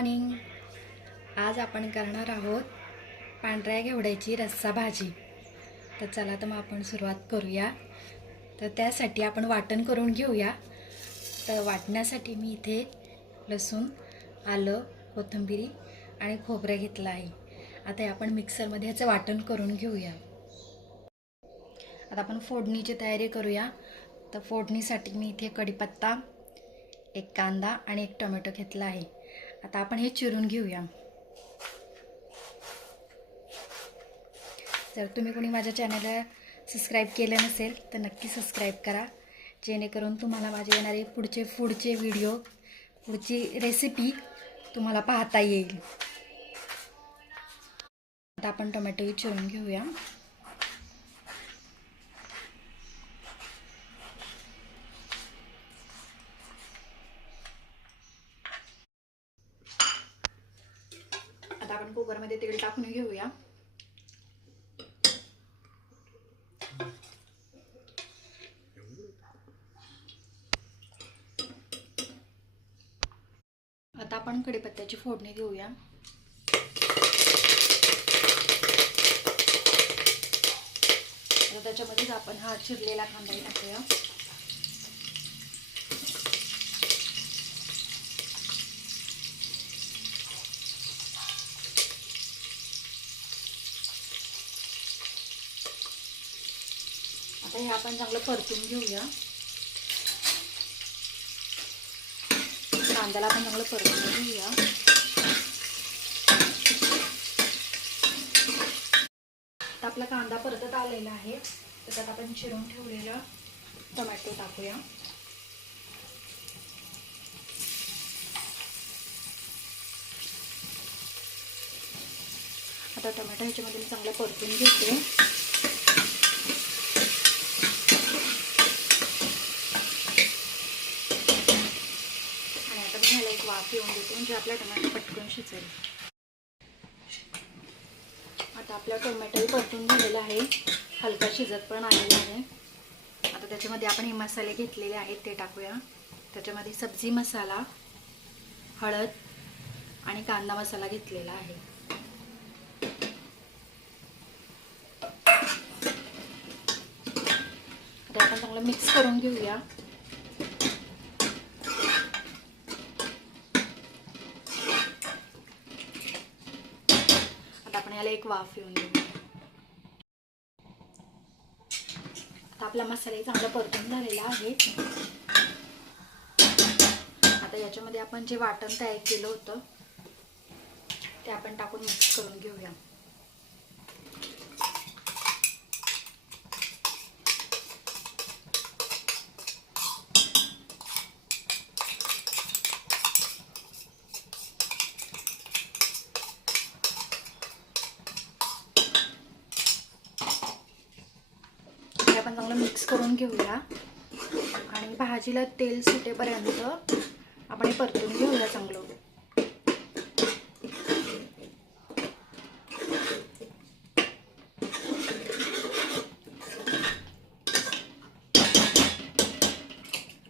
Morning आज आपण करणार आहोत पांढऱ्या घेवड्याची रस्सा भाजी. तर चला तर मग आपण सुरुवात करूया. तर त्यासाठी आपण वाटण करून घेऊया. तर वाटण्यासाठी मी इथे लसूण आलं कोथिंबिरी आणि खोबरं घेतलं आहे. आता हे आपण मिक्सरमध्ये ह्याचं वाटण करून घेऊया. आता आपण फोडणीची तयारी करूया. तर फोडणीसाठी मी इथे कढीपत्ता एक कांदा आणि एक टोमॅटो घेतला आहे. आता आपण हे चिरून घेऊया. जर तुम्ही कोणी माझ्या चॅनलला सबस्क्राईब केलं नसेल तर नक्की सबस्क्राईब करा. जेणेकरून तुम्हाला माझे येणारे पुढचे पुढचे व्हिडिओ पुढची रेसिपी तुम्हाला पाहता येईल. आता आपण टोमॅटोही चिरून घेऊया आता आपण कुकरमध्ये तेल टाकून घेऊया. आता आपण कढीपत्त्याची फोडणी घेऊया. त्याच्यामध्येच आपण हा चिरलेला कांदाही टाकूया. हे आपण चांगलं परतून घेऊया. कांद्याला आपण चांगलं परतून घेऊया. आता आपला कांदा परतत आलेला आहे. तर त्यात आपण चिरून ठेवलेलं टोमॅटो टाकूया. आता टोमॅटो ह्याच्यामध्ये मी चांगलं परतून घेते आणि आता मी ह्याला एक वाफ येऊन देते म्हणजे आपला टोमॅटो पटकन शिजेल. आता आपला टोमॅटोही परतून झालेला आहे. हलका शिजत पण आलेला आहे. आता त्याच्यामध्ये आपण हे मसाले घेतलेले आहेत ते टाकूया. त्याच्यामध्ये सब्जी मसाला हळद आणि कांदा मसाला घेतलेला आहे. आता आपण चांगलं मिक्स करून घेऊया. आता एक वाफ येऊन देऊ. आता आपला मसाला चांगला परतून झालेला आहे. आता याच्यामध्ये आपण जे वाटण तयार केलं होतं ते आपण टाकून मिक्स करून घेऊया. आपण चांगलं मिक्स करून घेऊया. आणि भाजीला तेल सुटेपर्यंत आपण हे परतून घेऊया चांगलं.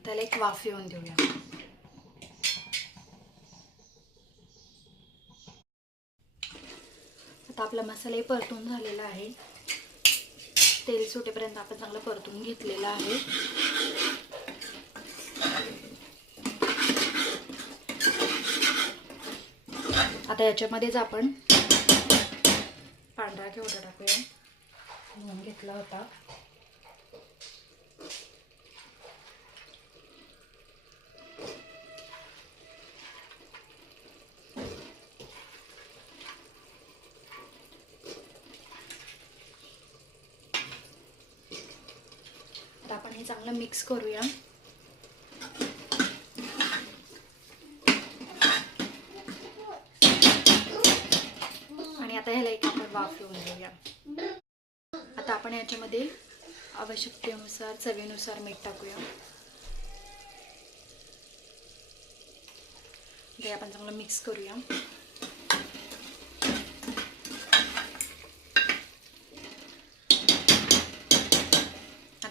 त्याला एक वाफ येऊन देऊया. आता आपला मसालाही परतून झालेला आहे. तेल सुटेपर्यंत आपण चांगलं परतून घेतलेलं आहे. आता याच्यामध्येच आपण पांढरा घेवडा टाकूया. घेतला होता. आता आपण हे चांगलं मिक्स करूया. आणि आता ह्याला एक आपण वाफ येऊन घेऊया. आता आपण याच्यामध्ये आवश्यकतेनुसार चवीनुसार मीठ टाकूया. ते आपण चांगलं मिक्स करूया.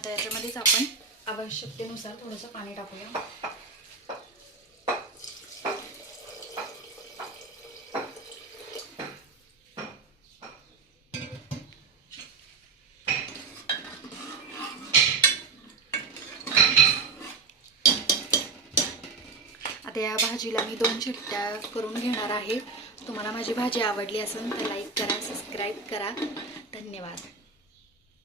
आता याच्यामध्येच आपण आवश्यकतेनुसार थोडंसं पाणी टाकूया. आता या भाजीला मी दोन चिट्ट्या करून घेणार आहे. तुम्हाला माझी भाजी आवडली असेल तर लाईक करा सबस्क्राईब करा. धन्यवाद.